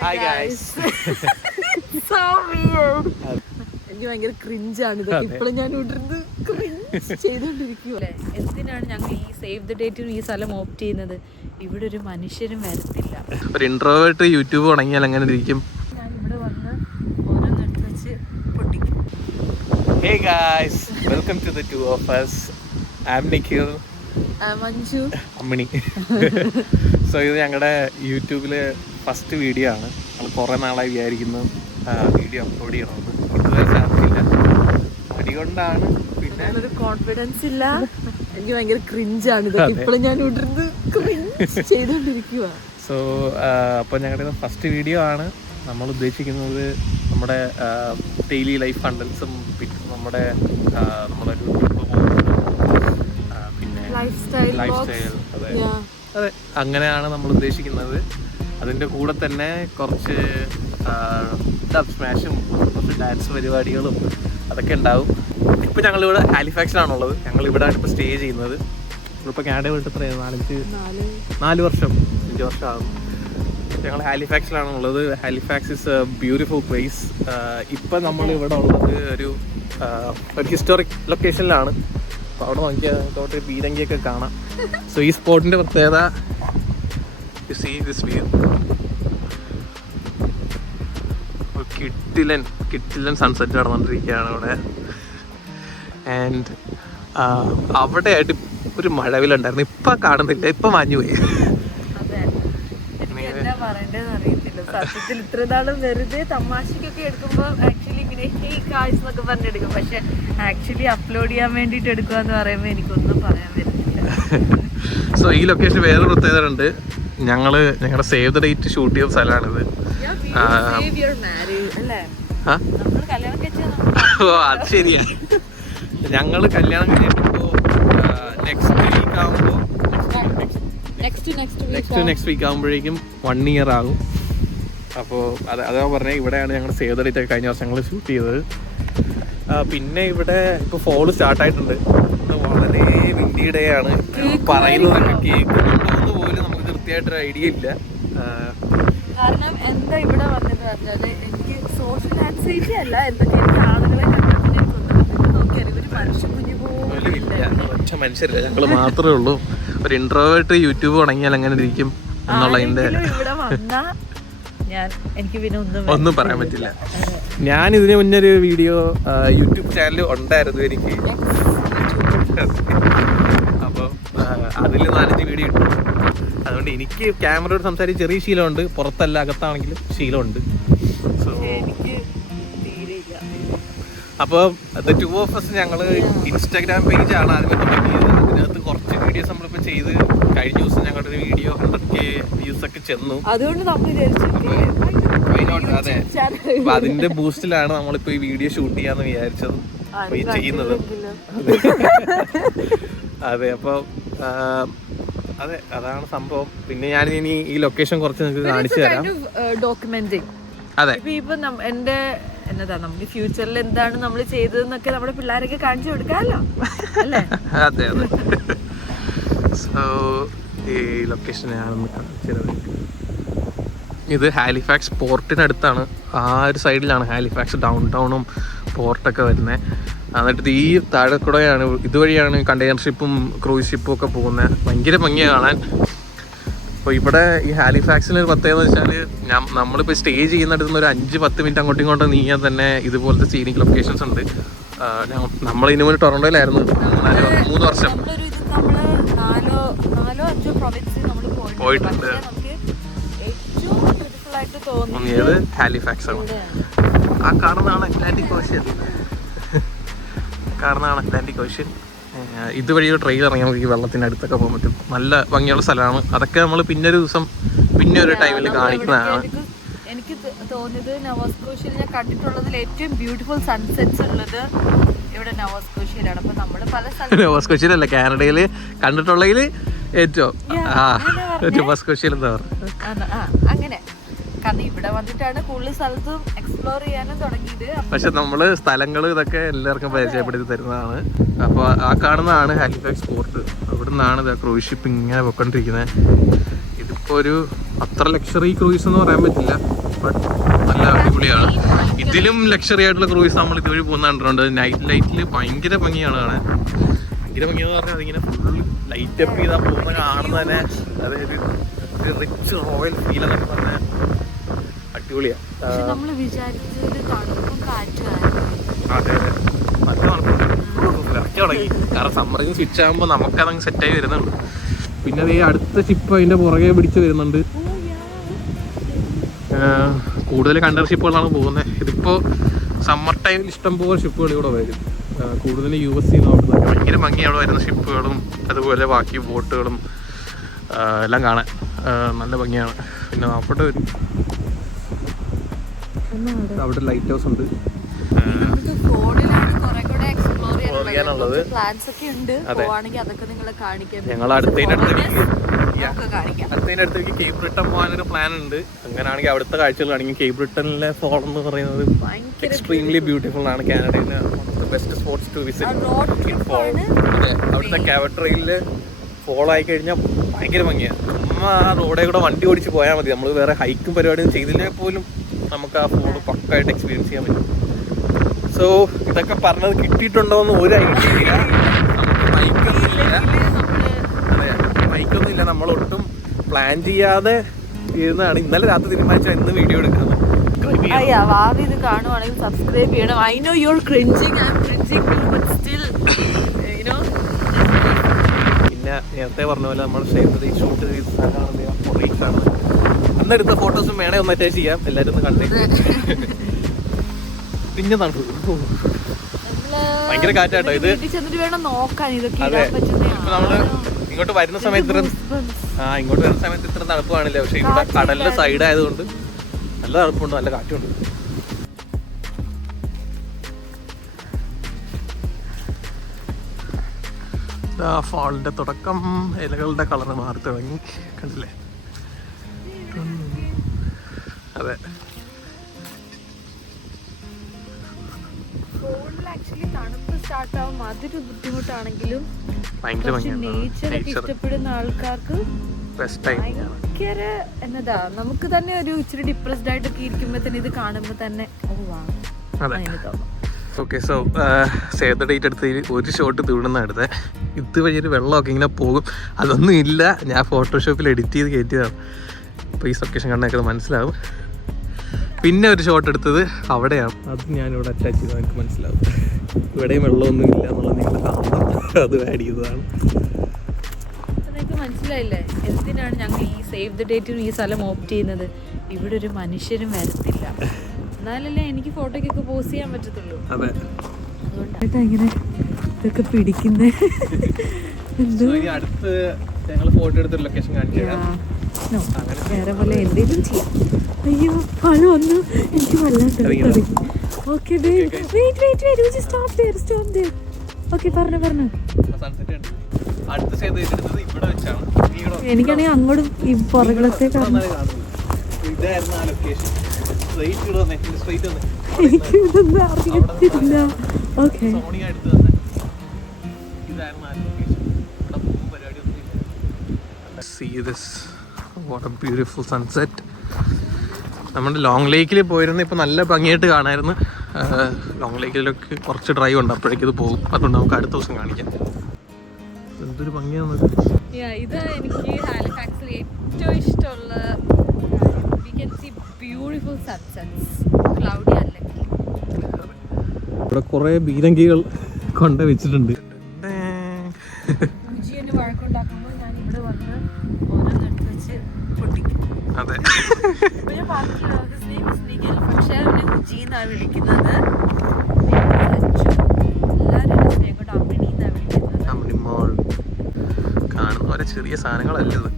Hi guys. So weird. എനിക്ക് ഭയങ്കര ക്രിഞ്ചാണ് ഇതൊക്കെ. ഇപ്പോഴും ഞാൻ ഇവിടുന്ന് ക്രിഞ്ച് ചെയ്തോണ്ടിരിക്കുവല്ലേ. എന്തിനാണ് ഞങ്ങൾ ഈ സേവ് ദ ഡേറ്റിന് ഈ സ്ഥലം ഓപ്റ്റ് ചെയ്യുന്നത്? ഇവിടെ ഒരു മനുഷ്യരും വരത്തില്ല. ഒരു ഇൻട്രോവേർട്ട് യൂട്യൂബ് തുടങ്ങിയാൽ അങ്ങനെ ഇരിക്കും. ഞാൻ ഇവിടെ വന്ന് ഓരോന്നെടുത്ത് വെച്ച് പൊട്ടിക്കും. Hey guys, welcome to the two of us. I'm Nikhil. Manju. Ammini. So ഇത് ഞങ്ങളുടെ യൂട്യൂബിലെ ഫസ്റ്റ് വീഡിയോ ആണ്. നമ്മൾ കുറേ നാളായി വിചാരിക്കുന്നു വീഡിയോ അപ്ലോഡ് ചെയ്യണമെന്ന്. കൊണ്ടുവരാൻ സാധിക്കില്ല. മടികൊണ്ടാണ്. പിന്നെ ഒരു കോൺഫിഡൻസ് ഇല്ല. എനിക്ക് ഭയങ്കര ക്രിഞ്ചാണ് ഇതൊക്കെ. ഇപ്പോഴും ഞാൻ ഇവിടുന്ന് ക്രിഞ്ച് ചെയ്തോണ്ടിരിക്കുക. സോ അപ്പോൾ ഞങ്ങളുടെ ഫസ്റ്റ് വീഡിയോ ആണ്. നമ്മൾ ഉദ്ദേശിക്കുന്നത് നമ്മുടെ ഡെയിലി ലൈഫ് കണ്ടൻസും പിന്നെ നമ്മുടെ ഒരു ട്രിപ്പ് പോകുന്നത് പിന്നെ ലൈഫ് സ്റ്റൈൽ അതെ അങ്ങനെയാണ് നമ്മൾ ഉദ്ദേശിക്കുന്നത്. അതിൻ്റെ കൂടെ തന്നെ കുറച്ച് ഡബ് സ്മാഷും കുറച്ച് ഡാൻസ് പരിപാടികളും അതൊക്കെ ഉണ്ടാവും. ഇപ്പോൾ ഞങ്ങളിവിടെ ഹാലിഫാക്സിലാണുള്ളത്. ഞങ്ങൾ ഇവിടെയാണ് ഇപ്പോൾ സ്റ്റേ ചെയ്യുന്നത്. നമ്മളിപ്പോൾ കാനഡ വിട്ട് എത്രയാണ് 5 വർഷം 5 വർഷമാകും. ഞങ്ങൾ ഹാലിഫാക്സിലാണുള്ളത്. Halifax is a beautiful place. ഇപ്പം നമ്മൾ ഇവിടെ ഉള്ളത് ഒരു ഹിസ്റ്റോറിക് ലൊക്കേഷനിലാണ്. അപ്പോൾ അവിടെ നോക്കിയാൽ തോട്ട് ബീരങ്കിയൊക്കെ കാണാം. സോ ഈ സ്പോട്ടിൻ്റെ പ്രത്യേകത യു സീ ദിസ് വ്യൂ. കിട്ടിലൻ സൺസെറ്റ് നടന്നുകൊണ്ടിരിക്കുകയാണ് ഇവിടെ. ആൻഡ് അവിടെ ആയിട്ട് ഒരു മഴവിലുണ്ടായിരുന്നു. ഇപ്പം കാണുന്നില്ല, ഇപ്പം മാഞ്ഞുപോയി. സത്യത്തിൽ ഇത്ര നാളും വെറുതെ തമാശക്കൊക്കെ എടുക്കുമ്പോൾ ആക്ച്വലി ഇങ്ങനെ കാഴ്ച എന്നൊക്കെ പറഞ്ഞെടുക്കും. പക്ഷെ ആക്ച്വലി അപ്ലോഡ് ചെയ്യാൻ വേണ്ടിയിട്ട് എടുക്കുക എന്ന് പറയുമ്പോൾ എനിക്കൊന്നും പറയാൻ പറ്റില്ല. സോ ഈ ലൊക്കേഷൻ വേറൊരു പ്രത്യേകത ഉണ്ട്. ഞങ്ങളുടെ സേവ് ദ ഡേറ്റ് ഷൂട്ട് ചെയ്ത സ്ഥലമാണിത്. ഓ അത് ശരിയാ. ഞങ്ങൾ കല്യാണം കഴിഞ്ഞിട്ടിപ്പോൾ നെക്സ്റ്റ് വീക്ക് ആകുമ്പോഴേക്കും 1 year ആകും. അപ്പോൾ അതാ പറഞ്ഞത് ഇവിടെയാണ് ഞങ്ങൾ സേവ് ദ ഡേറ്റ് ഒക്കെ കഴിഞ്ഞ വർഷങ്ങൾ ഷൂട്ട് ചെയ്തത്. പിന്നെ ഇവിടെ ഇപ്പോൾ ഫോൾ സ്റ്റാർട്ടായിട്ടുണ്ട്. വളരെ വിൻഡി ഡേ ആണ്. പറയുന്നതൊക്കെ കേൾക്കുന്നുണ്ടോന്ന് പോലും നമുക്ക് കൃത്യമായിട്ടൊരു ഐഡിയ ഇല്ല. കാരണം എന്താ ഇവിടെ വന്നത് പറഞ്ഞാൽ എനിക്ക് സോഷ്യൽ ആൻസൈറ്റി അല്ല, എന്തൊക്കെ എനിക്ക് ആളുകളെ കണ്ടപ്പോൾ നോക്കിയാൽ ഒരു മനുഷ്യ കുഞ്ഞു പോലും ഇല്ല. ഒറ്റ മനുഷ്യരില്ല, ഞങ്ങൾ മാത്രമേ ഉള്ളൂ. ഒരു ഇൻട്രോവേർട്ട് യൂട്യൂബ് തുടങ്ങിയാൽ അങ്ങനെ ഇരിക്കും എന്നുള്ളതിൻ്റെ ഇവിടെ വന്നാ എനിക്ക് പിന്നെ ഒന്നും പറയാൻ പറ്റില്ല. ഞാൻ ഇതിന് മുന്നേ ഒരു വീഡിയോ യൂട്യൂബ് ചാനൽ ഉണ്ടായിരുന്നു എനിക്ക്. അപ്പോൾ അതിൽ 4-5 വീഡിയോ ഇട്ടു. അതുകൊണ്ട് എനിക്ക് ക്യാമറയോട് സംസാരിച്ച് ചെറിയ ശീലമുണ്ട്. പുറത്തല്ല അകത്താണെങ്കിലും ശീലമുണ്ട്. സോ അപ്പോൾ ദ ടു ഓഫ് അസ് ഞങ്ങൾ ഇൻസ്റ്റാഗ്രാം പേജാണ് ആദ്യം തുടങ്ങിയത്. അതിനകത്ത് കുറച്ച് വീഡിയോസ് നമ്മളിപ്പോൾ ചെയ്ത് കഴിഞ്ഞ ദിവസം ഞങ്ങളുടെ ഒരു വീഡിയോ 100K വ്യൂസ് ഒക്കെ ചെന്നു. അതുകൊണ്ട് നമ്മൾ അതെ, അപ്പൊ അതിന്റെ ബൂസ്റ്റിലാണ് നമ്മളിപ്പോ ഈ വീഡിയോ ഷൂട്ട് ചെയ്യാന്ന് വിചാരിച്ചത്, ഈ ചെയ്യുന്നത്. അതെ, അപ്പൊ അതെ അതാണ് സംഭവം. പിന്നെ ഞാൻ ഇനി ഈ ലൊക്കേഷൻ കുറച്ച് നിങ്ങൾക്ക് കാണിച്ചു തരാം. ഡോക്യുമെന്റിങ്. അതെ, ഇപ്പൊ എന്റെ എന്നതാ നമുക്ക് ഫ്യൂച്ചറിൽ എന്താണ് നമ്മൾ ചെയ്തതെന്നൊക്കെ നമ്മുടെ പിള്ളേരൊക്കെ കാണിച്ചു കൊടുക്കാമല്ലോ അല്ലേ? അതെ അതെ. സോ ഈ ലൊക്കേഷൻ ഞാനൊന്ന് കാണിച്ചത്. ഇത് ഹാലിഫാക്സ് പോർട്ടിനടുത്താണ്. ആ ഒരു സൈഡിലാണ് ഹാലിഫാക്സ് ഡൗൺ ടൗണും പോർട്ടൊക്കെ വരുന്നത്. എന്നിട്ട് ഈ താഴെ കൂടെയാണ് ഇതുവഴിയാണ് കണ്ടെയ്നർ ഷിപ്പും ക്രൂസ് ഷിപ്പും ഒക്കെ പോകുന്നത്. ഭയങ്കര ഭംഗിയാണ് കാണാൻ. അപ്പോൾ ഇവിടെ ഈ ഹാലിഫാക്സിന് ഒരു പ്രത്യേകത എന്ന് വെച്ചാൽ നമ്മളിപ്പോൾ സ്റ്റേ ചെയ്യുന്നിടത്ത് നിന്ന് ഒരു 5-10 മിനിറ്റ് അങ്ങോട്ടും ഇങ്ങോട്ടും നീങ്ങാൻ തന്നെ ഇതുപോലത്തെ സീനിക് ലൊക്കേഷൻസ് ഉണ്ട്. നമ്മൾ ഇതിനു മുന്നേ ടൊറൻറ്റോയിലായിരുന്നു 3 വർഷം പോയിട്ടുണ്ട്. തോന്നിയത് ഹാലിഫാക്സ് ആണ്. ആ കാണുന്നതാണ് അറ്റ്ലാന്റിക് ഓഷ്യൻ. ഇതുവഴി ഒരു ട്രെയിൽ ഇറങ്ങി നമുക്ക് ഈ വെള്ളത്തിൻ്റെ അടുത്തൊക്കെ പോകാൻ പറ്റും. നല്ല ഭംഗിയുള്ള സ്ഥലമാണ്. അതൊക്കെ നമ്മൾ പിന്നെ ഒരു ദിവസം പിന്നെ ഒരു ടൈമിൽ കാണിക്കുന്നതാണ്. എനിക്ക് തോന്നിയത് നവാസ്കോഷ്യയിൽ ഞാൻ കണ്ടിട്ടുള്ളതിൽ ഏറ്റവും ബ്യൂട്ടിഫുൾ സൺസെറ്റ്സ് ഉള്ളത് ഇവിടെ നവാസ്കോഷ്യയിലാണ്. അപ്പൊ നമ്മള് പല സ്ഥലത്തും നവാസ്കോഷ്യയിലല്ല, കാനഡയിൽ കണ്ടിട്ടുള്ളതിൽ ഏറ്റവും നവാസ്കോഷ്യയിൽ എന്താ പറയുക അങ്ങനെ. കാരണം ഇവിടെ വന്നിട്ടാണ് കൂടുതൽ സ്ഥലത്തും എക്സ്പ്ലോർ ചെയ്യാനും തുടങ്ങിയത്. പക്ഷെ നമ്മള് സ്ഥലങ്ങൾ ഇതൊക്കെ എല്ലാവർക്കും പരിചയപ്പെടുത്തി തരുന്നതാണ്. അപ്പോൾ ആ കാണുന്നതാണ് ഹാലിഫാക്സ് പോർട്ട്. അവിടെ നിന്നാണ് ക്രൂസ് ഷിപ്പ് ഇങ്ങനെ പോയിക്കൊണ്ടിരിക്കുന്നത്. ഇതിപ്പോൾ ഒരു അത്ര ലക്ഷറി ക്രൂയിസ് എന്ന് പറയാൻ പറ്റില്ല. ബട്ട് നല്ല അടിപൊളിയാണ്. ഇതിലും ലക്ഷറി ആയിട്ടുള്ള ക്രൂയിസ് നമ്മൾ ഇതുവഴി പോകുന്ന കണ്ടിട്ടുണ്ട്. നൈറ്റ് ലൈറ്റിൽ ഭയങ്കര ഭംഗിയാണ് കാണാൻ. ഭയങ്കര ഭംഗിയെന്ന് പറഞ്ഞാൽ അതിങ്ങനെ ഫുൾ ലൈറ്റ് അപ്പ് ചെയ്താൽ പോകുന്ന കാണുന്ന തന്നെ അതായത് ഒരു റിച്ച് റോയൽ ഫീൽ എന്നൊക്കെ പറഞ്ഞാൽ അടിപൊളിയാണ്. അതെ അതെ നല്ല തുടങ്ങി. കാരണം സമ്മറിൽ സ്വിച്ച് ആകുമ്പോൾ നമുക്കതങ്ങ് സെറ്റായി വരുന്നുണ്ട്. പിന്നെ അത് ഈ അടുത്ത ഷിപ്പ് അതിൻ്റെ പുറകെ പിടിച്ച് വരുന്നുണ്ട്. കൂടുതൽ കണ്ടർ ഷിപ്പുകളാണ് പോകുന്നത്. ഇതിപ്പോൾ സമ്മർ ടൈമിൽ ഇഷ്ടംപോലെ ഷിപ്പുകൾ ഇവിടെ വരും. കൂടുതൽ US നോക്കുന്നത് ഭയങ്കര ഭംഗി അവിടെ വരുന്ന ഷിപ്പുകളും അതുപോലെ ബാക്കി ബോട്ടുകളും എല്ലാം കാണാൻ നല്ല ഭംഗിയാണ്. പിന്നെ അവിടെ ഒരു അവിടെ ലൈറ്റ് ഹൗസ് ഉണ്ട്. ഞങ്ങൾ അടുത്തേക്ക് കേപ്പ് ബ്രിട്ടൻ പോകാനൊരു പ്ലാൻ ഉണ്ട്. അങ്ങനെയാണെങ്കിൽ അവിടുത്തെ കാഴ്ചകൾ ആണെങ്കിൽ കേപ്പ് ബ്രിട്ടനിലെ ഫോൾ എന്ന് പറയുന്നത് എക്സ്ട്രീംലി ബ്യൂട്ടിഫുൾ ആണ്. കാനഡയിലെ ബെസ്റ്റ് സ്പോട്സ് ടു വിസിറ്റ്. അതെ, അവിടുത്തെ കാവട്രയില് ഫോൾ ആയി കഴിഞ്ഞാൽ ഭയങ്കര ഭംഗിയാണ്. ആ റോഡേ കൂടെ വണ്ടി ഓടിച്ച് പോയാൽ മതി. നമ്മൾ വേറെ ഹൈക്കും പരിപാടിയും ചെയ്തില്ലെങ്കിൽ പോലും നമുക്ക് ആ ഫോള് പക്കായിട്ട് എക്സ്പീരിയൻസ് ചെയ്യാൻ പറ്റും. സോ ഇതൊക്കെ പറഞ്ഞത് കിട്ടിയിട്ടുണ്ടോ എന്ന് ഒരു ഐഡിയ ഇല്ല. നമുക്ക് ബൈക്കൊന്നും ഇല്ല. നമ്മളൊട്ടും പ്ലാൻ ചെയ്യാതെ ഇരുന്നാണ്. ഇന്നലെ രാത്രി തീരുമാനിച്ചാൽ ഇന്ന് വീഡിയോ എടുക്കുന്നത്. ഇത് കാണുവാണെങ്കിൽ സബ്സ്ക്രൈബ് ചെയ്യണം. I know you are cringing, I am cringing too, but still you know. പിന്നെ നേരത്തെ പറഞ്ഞ പോലെ നമ്മൾ ഷൂട്ട് ആണ്. അന്നെടുത്ത ഫോട്ടോസും വേണേ ഒന്ന് അറ്റാച്ച് ചെയ്യാം. എല്ലാവരും ഒന്ന് കണ്ടേക്ക്. പിന്നെ ഭയങ്കര കാറ്റാട്ടോ ഇത്. അതെ, ഇപ്പൊ നമ്മള് ഇങ്ങോട്ട് വരുന്ന സമയത്ത് ഇത്ര തണുപ്പ് കാണില്ല. പക്ഷെ ഇവിടെ കടലിന്റെ സൈഡ് ആയതുകൊണ്ട് നല്ല തണുപ്പുണ്ട്, നല്ല കാറ്റുണ്ട്. ഫാളിന്റെ തുടക്കം, ഇലകളുടെ കളർ മാറി തുടങ്ങി, കണ്ടില്ലേ? അതെ, തണുപ്പ് സ്റ്റാർട്ട് ആവും. അതൊരു ബുദ്ധിമുട്ടാണെങ്കിലും നേച്ചറൊക്കെ ഇഷ്ടപ്പെടുന്ന ആൾക്കാർക്ക് ഭയങ്കര എന്നതാ. നമുക്ക് തന്നെ ഒരു ഇച്ചിരി ഡിപ്രസ്ഡ് ആയിട്ടൊക്കെ ഇരിക്കുമ്പോ തന്നെ ഇത് കാണുമ്പോ തന്നെ okay. So save the date എടുത്തതിൽ ഒരു ഷോട്ട് തീടുന്ന എടുത്തത്. ഇതുവഴി ഒരു വെള്ളമൊക്കെ ഇങ്ങനെ പോകും. അതൊന്നും ഇല്ല, ഞാൻ ഫോട്ടോഷോപ്പിൽ എഡിറ്റ് ചെയ്ത് കയറ്റിയതാണ്. അപ്പോൾ ഈ ലൊക്കേഷൻ കണ്ടൊക്കെ മനസ്സിലാവും. പിന്നെ ഒരു ഷോട്ട് എടുത്തത് അവിടെയാണ്. അത് ഞാനിവിടെ അറ്റാച്ച് ചെയ്താൽ എനിക്ക് മനസ്സിലാവും. ഇവിടെയും വെള്ളമൊന്നും ഇല്ല എന്നുള്ളത് നിങ്ങൾ കാണണം. അത് ആഡ് ചെയ്തതാണ്. നിങ്ങൾക്ക് മനസ്സിലായില്ലേ എന്തിനാണ് ഞങ്ങൾ ഈ സേവ് ദ ഡേറ്റിന് ഈ സ്ഥലം ഓപ്റ്റ് ചെയ്യുന്നത്? ഇവിടെ ഒരു മനുഷ്യരും വരത്തില്ല, എന്നാലല്ലേ എനിക്ക് ഫോട്ടോയ്ക്കൊക്കെ പോസ്റ്റ് ചെയ്യാൻ പറ്റത്തുള്ളൂ. അതെ, അതുകൊണ്ടാണ് ഇങ്ങനെ ഇതൊക്കെ പിടിക്കുന്നത്. അടുത്ത് ഞങ്ങൾ ഫോട്ടോ എടുത്തൊരു ലൊക്കേഷൻ കാണിച്ചു തരാം. വേറെ പോലെ എന്തെങ്കിലും ചെയ്യാം. അയ്യോ പഴ വന്നു, എനിക്ക് വല്ലാണ്ട്. ഓക്കെ പറഞ്ഞു. എനിക്കാണെങ്കിൽ അങ്ങോട്ടും ഈ പുറകിലത്തെ എനിക്ക് ഇതൊന്നും അറിയത്തില്ല. Okay, see this, what a beautiful sunset. നമ്മുടെ ലോങ് ലേക്കിൽ പോയിരുന്ന ഇപ്പോൾ നല്ല ഭംഗിയായിട്ട് കാണാമായിരുന്നു. ലോങ് ലേക്കിലൊക്കെ കുറച്ച് ഡ്രൈവ് ഉണ്ട്, അപ്പോഴേക്കും ഇത് പോകും. അതുകൊണ്ട് നമുക്ക് അടുത്ത ദിവസം കാണിക്കാം. എന്തൊരു ഭംഗിയാണ് ഇത്. എനിക്ക് ഹാലിഫാക്സിൽ ഏറ്റവും ഇഷ്ടമുള്ള ബ്യൂട്ടിഫുൾ സൺസെറ്റ്സ്, ക്ലൗഡി അല്ലെങ്കിൽ. ഇവിടെ കുറേ ബീരങ്കികൾ കൊണ്ട് വെച്ചിട്ടുണ്ട്. വഴക്കുണ്ടാക്കുമ്പോൾ ഞാൻ ഇവിടെ വന്ന് ഓരോന്നെടുത്ത് വെച്ച് പൊട്ടിക്കും. അതെ, പക്ഷേ അവനെ ഉജി എന്നാണ് വിളിക്കുന്നത്. കാണുന്ന പോലെ ചെറിയ സാധനങ്ങളല്ല ഇത്.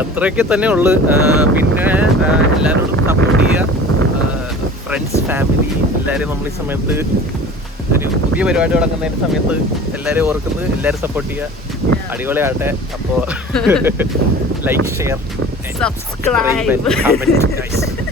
അത്രയൊക്കെ തന്നെ ഉള്ളു. പിന്നെ എല്ലാവരോടും സപ്പോർട്ട് ചെയ്യുക. ഫ്രണ്ട്സ്, ഫാമിലി എല്ലാവരും നമ്മൾ ഈ സമയത്ത് ഒരു പുതിയ പരിപാടി തുടങ്ങുന്നതിന്റെ സമയത്ത് എല്ലാവരും ഓർക്കുന്നത്, എല്ലാവരും സപ്പോർട്ട് ചെയ്യുക. അടിപൊളിയാട്ടെ. അപ്പോൾ ലൈക്ക്, ഷെയർ, സബ്സ്ക്രൈബ്. കമന്റ്.